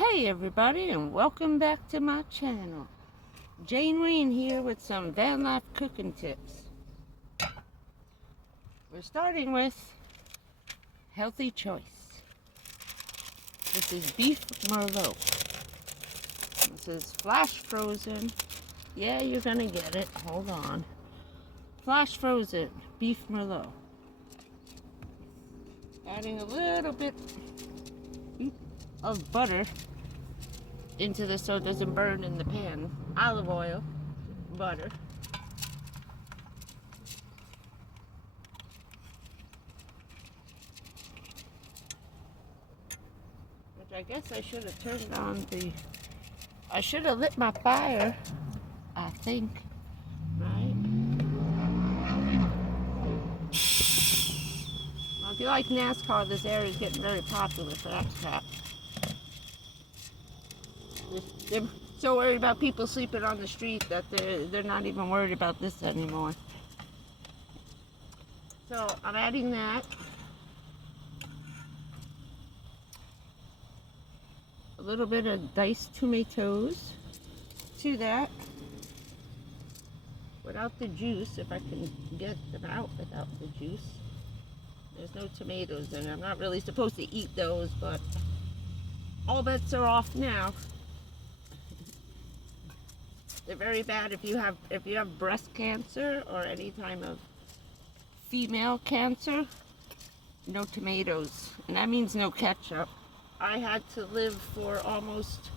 Hey everybody, and welcome back to my channel. Jane Wayne here with some van life cooking tips. We're starting with healthy choice. This is beef merlot. This is flash frozen. Yeah, you're gonna get it. Hold on. Flash frozen beef merlot. Adding a little bit of butter into this so it doesn't burn in the pan. Olive oil, butter. Which I guess I should have turned on I should have lit my fire, I think, right? Well, if you like NASCAR, this area is getting very popular for that crap. They're so worried about people sleeping on the street that they're not even worried about this anymore. So I'm adding that. A little bit of diced tomatoes to that. Without the juice, if I can get them out without the juice. There's no tomatoes in it. I'm not really supposed to eat those, but all bets are off now. They're very bad if you have breast cancer or any type of female cancer. No tomatoes, and that means no ketchup. I had to live for almost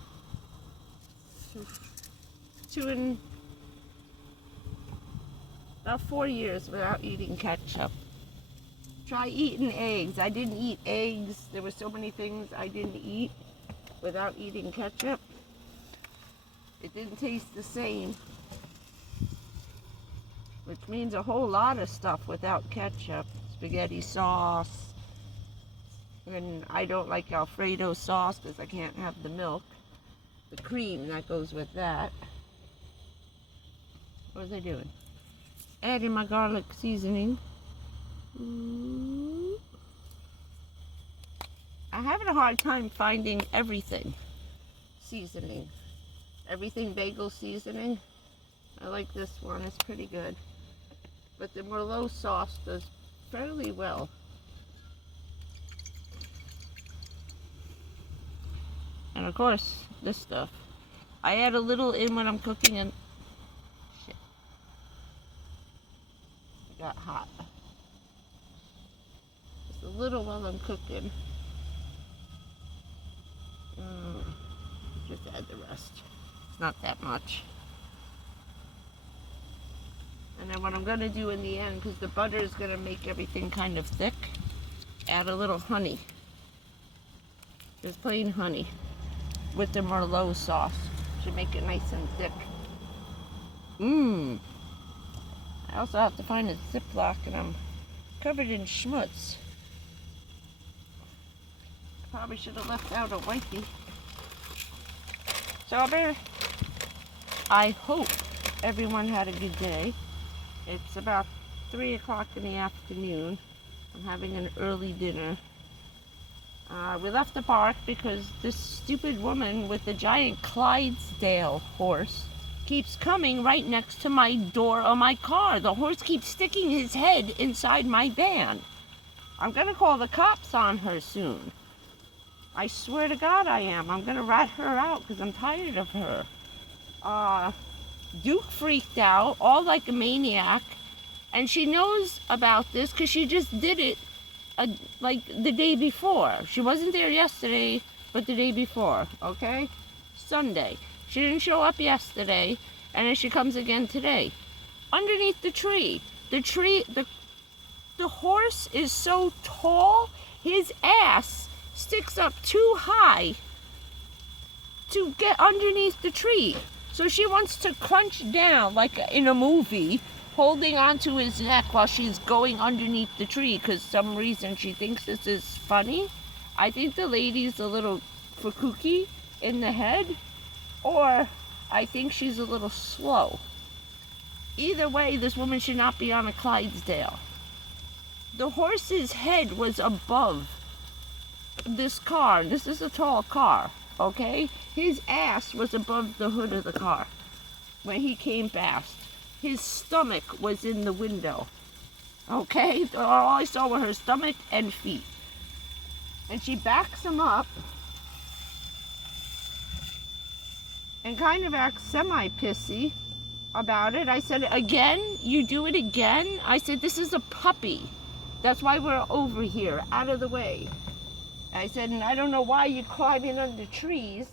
about 4 years without eating ketchup. Try eating eggs. I didn't eat eggs. There were so many things I didn't eat without eating ketchup. It didn't taste the same, which means a whole lot of stuff without ketchup. Spaghetti sauce, and I don't like Alfredo sauce because I can't have the milk. The cream that goes with that. What was I doing? Adding my garlic seasoning. I'm having a hard time finding everything seasoning. Everything bagel seasoning. I like this one, it's pretty good. But the Merlot sauce does fairly well. And of course, this stuff. I add a little in when I'm cooking and shit. It got hot. Just a little while I'm cooking. Just add the rest. Not that much. And then what I'm going to do in the end, because the butter is going to make everything kind of thick, add a little honey. Just plain honey with the Merlot sauce. Should make it nice and thick. I also have to find a Ziploc, and I'm covered in schmutz. Probably should have left out a wipey. So I hope everyone had a good day. It's about 3 o'clock in the afternoon. I'm having an early dinner. We left the park because this stupid woman with the giant Clydesdale horse keeps coming right next to my door of my car. The horse keeps sticking his head inside my van. I'm gonna call the cops on her soon. I swear to God I am. I'm gonna rat her out because I'm tired of her. Duke freaked out, all like a maniac, and she knows about this because she just did it like the day before. She wasn't there yesterday, but the day before, okay? Sunday. She didn't show up yesterday, and then she comes again today. Underneath the tree. The horse is so tall, his ass sticks up too high to get underneath the tree. So she wants to crunch down like in a movie, holding onto his neck while she's going underneath the tree because some reason she thinks this is funny. I think the lady's a little kooky in the head, or I think she's a little slow. Either way, this woman should not be on a Clydesdale. The horse's head was above this car. This is a tall car. okay? His ass was above the hood of the car when he came past. His stomach was in the window, okay? All I saw were her stomach and feet. And she backs him up and kind of acts semi-pissy about it. I said, again? You do it again? I said, this is a puppy. That's why we're over here, out of the way. I said, and I don't know why you're climbing under trees.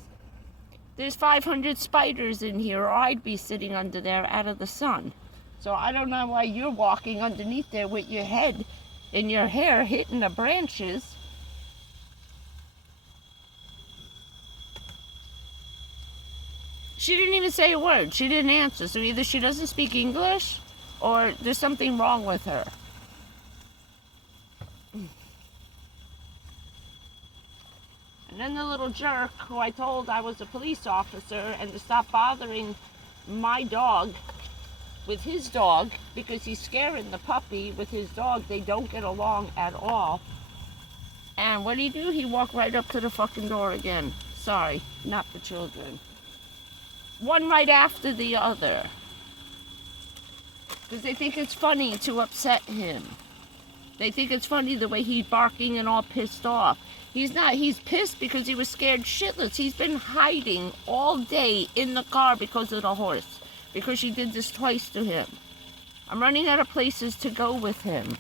There's 500 spiders in here, or I'd be sitting under there out of the sun. So I don't know why you're walking underneath there with your head and your hair hitting the branches. She didn't even say a word. She didn't answer. So either she doesn't speak English or there's something wrong with her. And then the little jerk who I told I was a police officer and to stop bothering my dog with his dog because he's scaring the puppy with his dog. They don't get along at all. And what did he do? He walked right up to the fucking door again. Sorry, not the children. One right after the other. Because they think it's funny to upset him. They think it's funny the way he's barking and all pissed off. He's not. He's pissed because he was scared shitless. He's been hiding all day in the car because of the horse. Because she did this twice to him. I'm running out of places to go with him.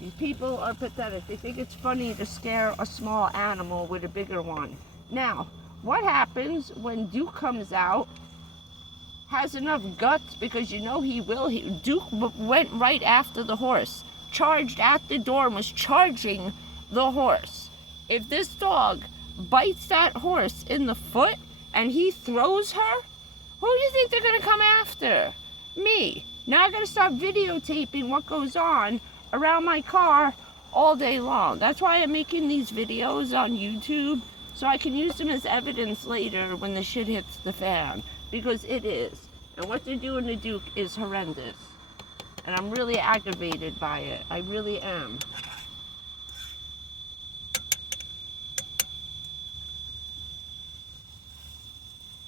These people are pathetic. They think it's funny to scare a small animal with a bigger one. Now, what happens when Duke comes out, has enough guts, because you know he will. Duke went right after the horse, charged at the door and was charging the horse. If this dog bites that horse in the foot and he throws her, who do you think they're going to come after? Me. Now I got to start videotaping what goes on around my car all day long. That's why I'm making these videos on YouTube, so I can use them as evidence later when the shit hits the fan. Because it is. And what they're doing to Duke is horrendous. And I'm really aggravated by it. I really am.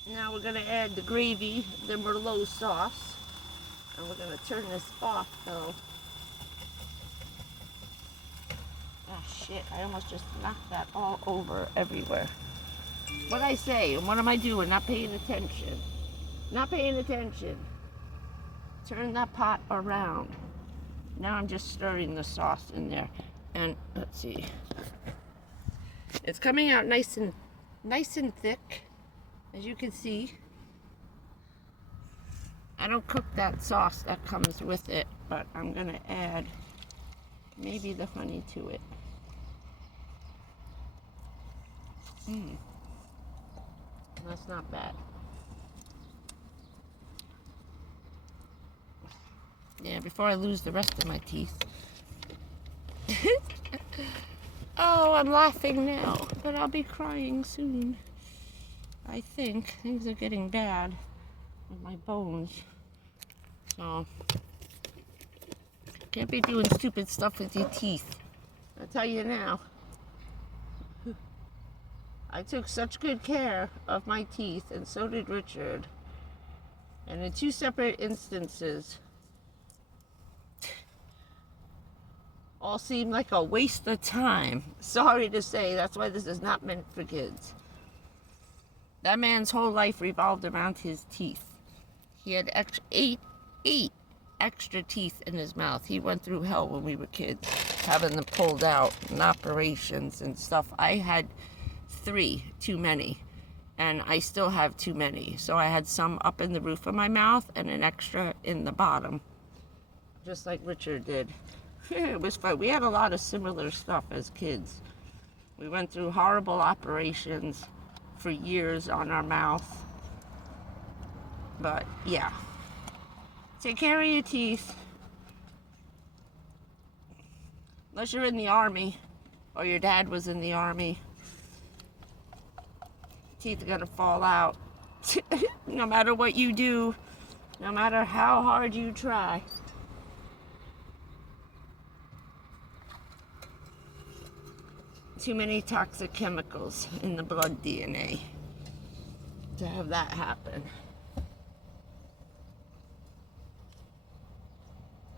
Now we're going to add the gravy, the Merlot sauce. And we're going to turn this off though. Oh shit, I almost just knocked that all over everywhere. What'd I say? And what am I doing? Not paying attention. Not paying attention. Turn that pot around. Now I'm just stirring the sauce in there. And let's see. It's coming out nice and thick, as you can see. I don't cook that sauce that comes with it, but I'm gonna add maybe the honey to it. That's not bad. Yeah, before I lose the rest of my teeth. Oh, I'm laughing now, but I'll be crying soon. I think things are getting bad with my bones. So, can't be doing stupid stuff with your teeth. I'll tell you now. I took such good care of my teeth, and so did Richard. And in two separate instances, all seemed like a waste of time. Sorry to say, that's why this is not meant for kids. That man's whole life revolved around his teeth. He had eight extra teeth in his mouth. He went through hell when we were kids, having them pulled out and operations and stuff. I had 3 too many, and I still have too many. So I had some up in the roof of my mouth and an extra in the bottom, just like Richard did. It was fun. We had a lot of similar stuff as kids. We went through horrible operations for years on our mouth. But yeah, take care of your teeth. Unless you're in the army or your dad was in the army, teeth are gonna fall out. No matter what you do, no matter how hard you try. too many toxic chemicals in the blood DNA to have that happen.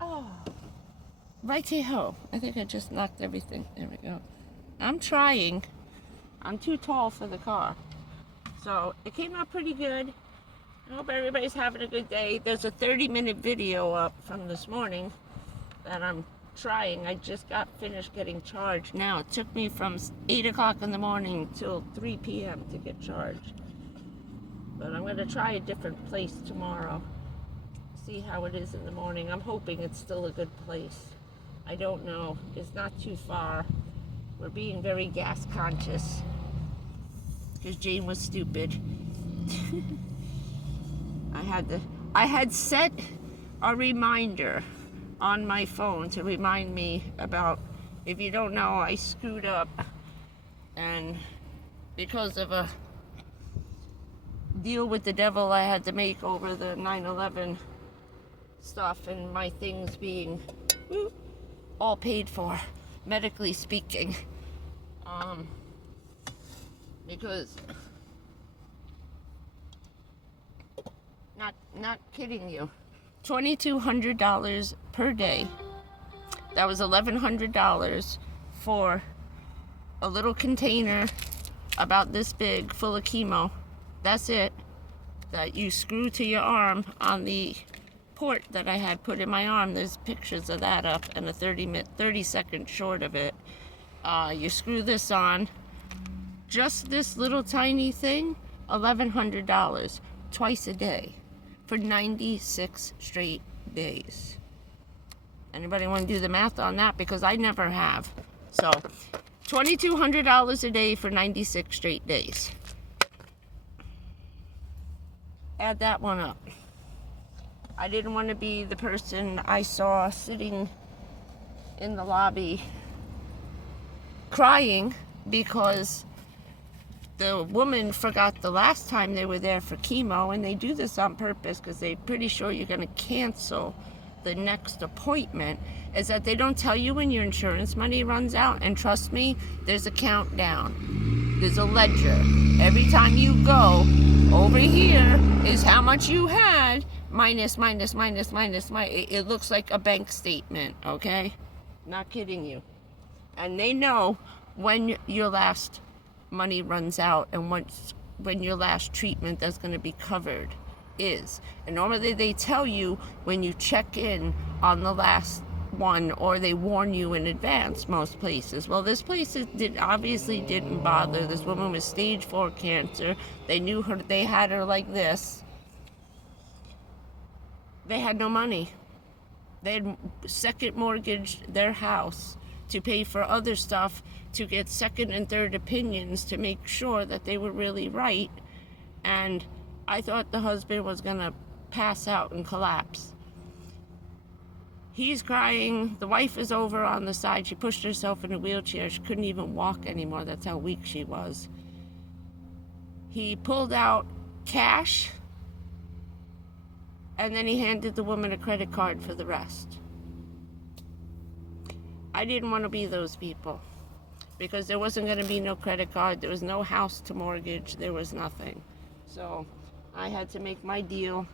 Oh, righty-ho. I think I just knocked everything. There we go. I'm trying. I'm too tall for the car. So it came out pretty good. I hope everybody's having a good day. There's a 30-minute video up from this morning that I'm trying. I just got finished getting charged now. It took me from 8 o'clock in the morning till 3 p.m. to get charged. But I'm going to try a different place tomorrow. See how it is in the morning. I'm hoping it's still a good place. I don't know. It's not too far. We're being very gas conscious because Jane was stupid. I had set a reminder on my phone to remind me about, if you don't know, I screwed up, and because of a deal with the devil I had to make over the 9/11 stuff and my things being all paid for, medically speaking, because not kidding you, $2,200 per day. That was $1,100 for a little container about this big full of chemo. That's it, that you screw to your arm on the port that I had put in my arm. There's pictures of that up, and a 30-second short of it. You screw this on, just this little tiny thing, $1,100 twice a day for 96 straight days. Anybody want to do the math on that? Because I never have. So $2,200 a day for 96 straight days. Add that one up. I didn't want to be the person I saw sitting in the lobby crying because the woman forgot the last time they were there for chemo, and they do this on purpose because they're pretty sure you're going to cancel the next appointment, is that they don't tell you when your insurance money runs out. And trust me, there's a countdown. There's a ledger. Every time you go, over here is how much you had, minus. It looks like a bank statement, okay? Not kidding you. And they know when your last money runs out and when your last treatment that's going to be covered is. And normally they tell you when you check in on the last one, or they warn you in advance, most places. Well, this place obviously didn't bother. This woman was stage 4 cancer. They knew her, they had her like this. They had no money. They had second mortgaged their house to pay for other stuff, to get second and third opinions to make sure that they were really right. And I thought the husband was gonna pass out and collapse. He's crying. The wife is over on the side. She pushed herself in a wheelchair. She couldn't even walk anymore. That's how weak she was. He pulled out cash, and then he handed the woman a credit card for the rest. I didn't want to be those people, because there wasn't going to be no credit card. There was no house to mortgage. There was nothing. So I had to make my deal,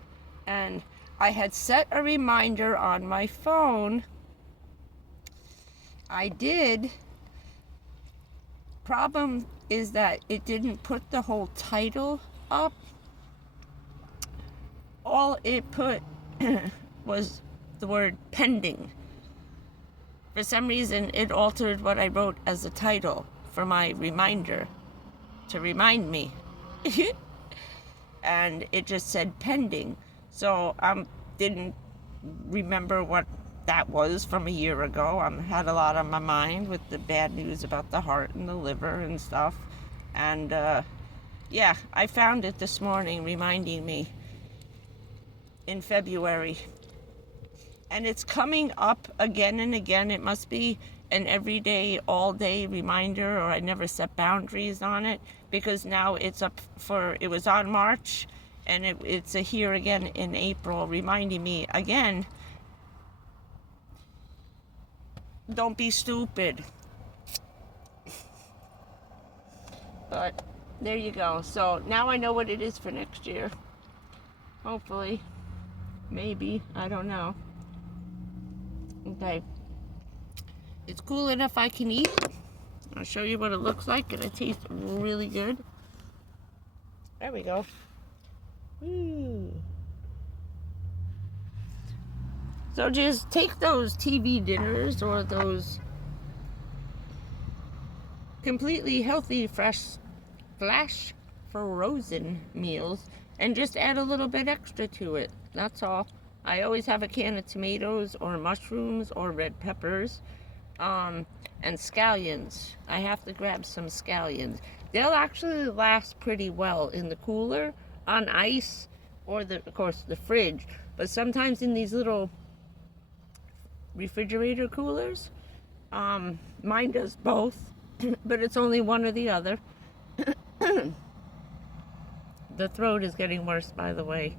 and I had set a reminder on my phone. I did. Problem is that it didn't put the whole title up. All it put was the word pending. For some reason, it altered what I wrote as a title for my reminder, to remind me. And it just said pending. So I didn't remember what that was from a year ago. I had a lot on my mind with the bad news about the heart and the liver and stuff. And yeah, I found it this morning reminding me in February. And it's coming up again and again. It must be an everyday, all-day reminder, or I never set boundaries on it, because now it's up for, it was on March, and it's here again in April, reminding me again, don't be stupid. But there you go. So now I know what it is for next year. Hopefully. Maybe. I don't know. Okay. It's cool enough I can eat. I'll show you what it looks like, and it tastes really good. There we go. Woo. So just take those TV dinners or those completely healthy, flash frozen meals and just add a little bit extra to it. That's all. I always have a can of tomatoes or mushrooms or red peppers, and scallions. I have to grab some scallions. They'll actually last pretty well in the cooler, on ice, or of course the fridge. But sometimes in these little refrigerator coolers, mine does both, but it's only one or the other. The throat is getting worse, by the way.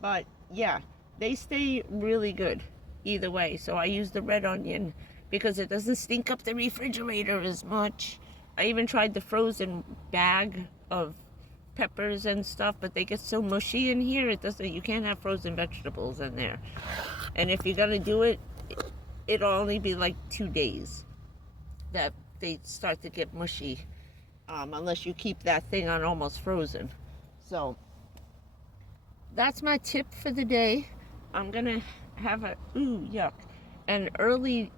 But yeah, they stay really good either way. So I use the red onion because it doesn't stink up the refrigerator as much. I even tried the frozen bag of peppers and stuff, but they get so mushy in here. You can't have frozen vegetables in there. And if you're gonna do it, it'll only be like 2 days that they start to get mushy, unless you keep that thing on almost frozen. So that's my tip for the day. I'm gonna have an early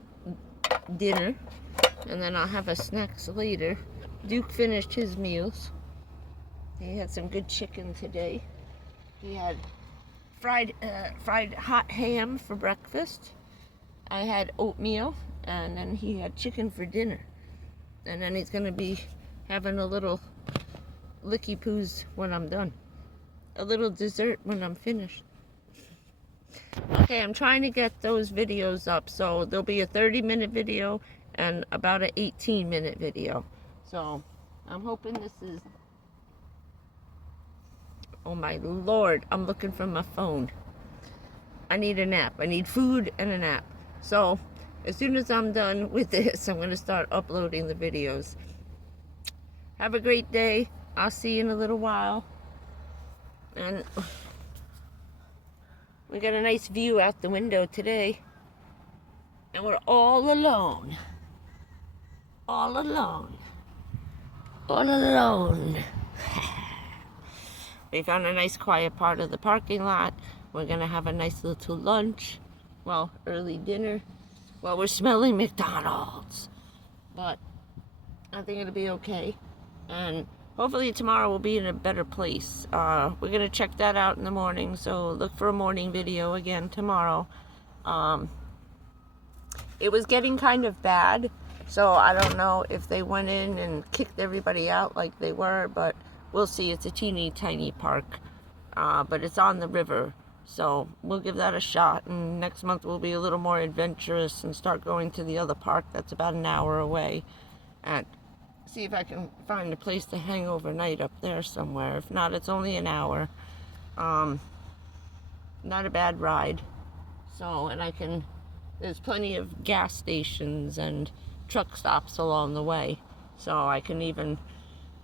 dinner, and then I'll have a snacks later. Duke finished his meals. He had some good chicken today. He had fried hot ham for breakfast. I had oatmeal, and then he had chicken for dinner. And then he's gonna be having a little licky poos when I'm done. A little dessert when I'm finished. Okay, I'm trying to get those videos up. So there'll be a 30-minute video and about an 18-minute video. So I'm hoping this is... Oh my Lord, I'm looking for my phone. I need a nap. I need food and a nap. So as soon as I'm done with this, I'm going to start uploading the videos. Have a great day. I'll see you in a little while. And we got a nice view out the window today. And we're all alone. All alone. All alone. We found a nice quiet part of the parking lot. We're gonna have a nice little lunch. Well, early dinner. Well, we're smelling McDonald's. But I think it'll be okay. And hopefully tomorrow we'll be in a better place. We're gonna check that out in the morning. So look for a morning video again tomorrow. It was getting kind of bad. So I don't know if they went in and kicked everybody out like they were, but we'll see. It's a teeny tiny park, but it's on the river, so we'll give that a shot. And next month we'll be a little more adventurous and start going to the other park that's about an hour away, and see if I can find a place to hang overnight up there somewhere. If not, it's only an hour. Not a bad ride. So, and there's plenty of gas stations and truck stops along the way, so I can even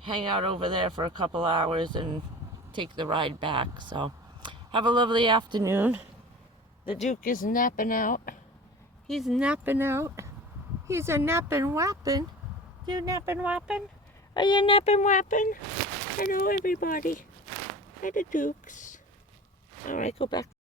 hang out over there for a couple hours and take the ride back. So have a lovely afternoon. The Duke is napping out. He's napping out. He's a napping wapping. You napping wapping? Are you napping wapping? Hello everybody. Hi the Dukes. Alright, go back.